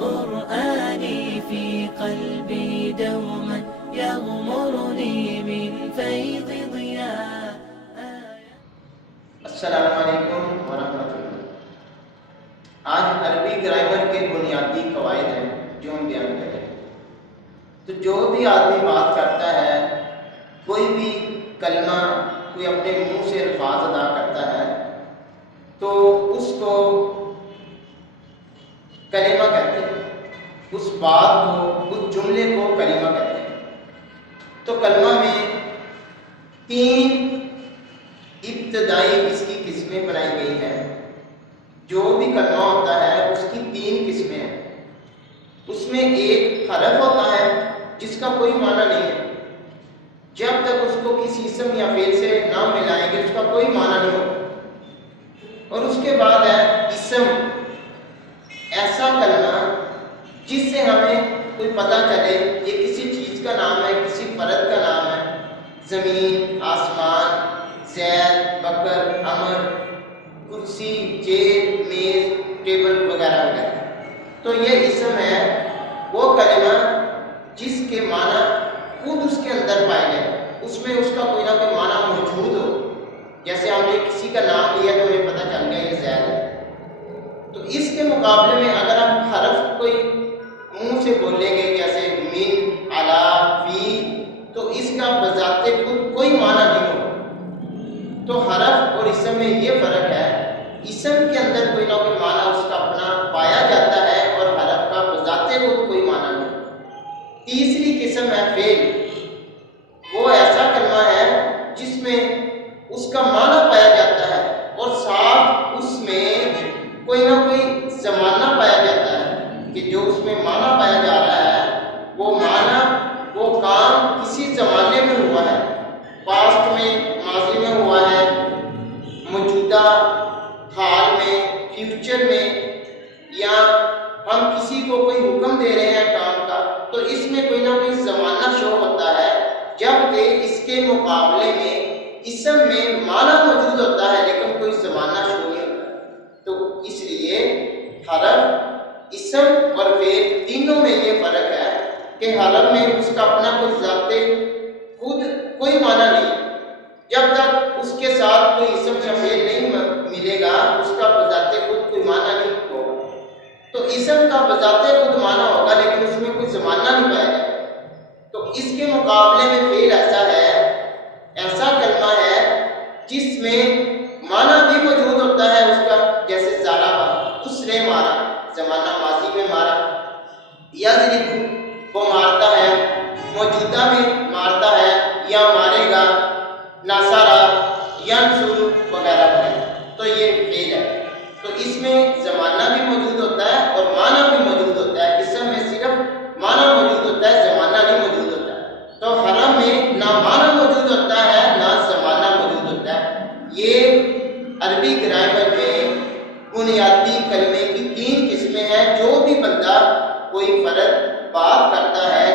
قرآني في قلبي دوما يغمرني من فيض ضياء. السلام علیکم ورحمۃ اللہ. آج عربی گرامر کے بنیادی قواعد ہیں جو ہم بیان کریں. تو جو بھی آدمی بات کرتا ہے، کوئی بھی کلمہ کوئی اپنے منہ سے الفاظ ادا کرتا ہے تو اس کو کلمہ کہتے ہیں. اس بات کو، اس جملے کو کلمہ کہتے ہیں. تو کلمہ میں 3 ابتدائی اس کی قسمیں بنائی گئی ہیں. جو بھی کلمہ ہوتا ہے اس کی 3 قسمیں ہیں. اس میں ایک حرف ہوتا ہے جس کا کوئی معنی نہیں ہے. جب تک اس کو کسی اسم یا فعل سے نہ ملائیں گے اس کا کوئی معنی نہیں ہوگا. اور اس کے بعد ہے اسم، ایسا کلمہ جس سے ہمیں کوئی پتہ چلے یہ کسی چیز کا نام ہے، کسی فرد کا نام ہے. زمین، آسمان، زید، بکر، امر، کرسی، چیئر، میز، ٹیبل وغیرہ وغیرہ. تو یہ اسم ہے وہ کلمہ جس کے معنی خود اس کے اندر پائے گئے، اس میں اس کا کوئی نہ کوئی معنی موجود ہو. جیسے ہم نے کسی کا نام لیا تو ہمیں پتہ چل گیا یہ زید ہے. تو اس کے مقابلے میں اگر ہم حرف کوئی منہ سے بولیں گے جیسے من، علی، فی، تو اس کا بذات خود کوئی معنی نہیں ہوگا. تو حرف اور اسم میں یہ فرق ہے، اسم کے اندر کوئی نہ کوئی معنی اس کا اپنا پایا جاتا ہے اور حرف کا بذات خود کوئی معنی نہیں. تیسری قسم ہے فعل. وہ ایسا کلمہ ہے جس میں اس کا معنی پایا جاتا ہے اور ساتھ اس میں کوئی نہ کوئی زمانہ پایا جاتا ہے کہ جو اس میں معنی پایا جا رہا ہے وہ معنی، وہ کام کسی زمانے میں ہوا ہے، پاسٹ میں، ماضی میں ہوا ہے، موجودہ حال میں، فیوچر میں، یا ہم کسی کو کوئی حکم دے رہے ہیں کام کا تو اس میں کوئی نہ کوئی زمانہ شو ہوتا ہے. جبکہ اس کے مقابلے میں اسم میں معنی موجود ہوتا ہے لیکن کوئی زمانہ شو نہیں ہوتا. تو اس لیے حرف، اسم اور فعل تینوں میں یہ فرق ہے کہ حرف میں اس کا اپنا کوئی ذات خود کوئی معنی نہیں. جب تک اس کے ساتھ کوئی اسم یا فعل نہیں ملے گا اس کا بذات خود کوئی معنی نہیں ہوگا. تو اسم کا بذات خود معنی ہوگا لیکن اس میں کوئی زمانہ نہیں پائے گا. تو اس کے مقابلے میں فعل ایسا ہے، ایسا کلمہ ہے جس میں معنی بھی موجود ہوتا ہے اس کا. جیسے ضربہ، اس نے مارا، زمانہ ماضی میں مارا. یضرب، وہ مارتا ہے، موجودہ میں مارتا ہے یا مارے گا. نصر، ینصر وغیرہ وغیرہ. تو یہ فعل ہے. تو اس میں زمانہ بھی موجود ہوتا ہے اور معنی بھی موجود ہوتا ہے. اسم میں صرف معنی موجود ہوتا ہے، زمانہ نہیں موجود ہوتا. تو حرف میں نہ معنی موجود ہوتا ہے نہ زمانہ موجود ہوتا ہے. یہ عربی گرامر میں بنیادی کلمے کی 3 قسمیں ہیں. جو بھی بندہ کوئی فرد بات کرتا ہے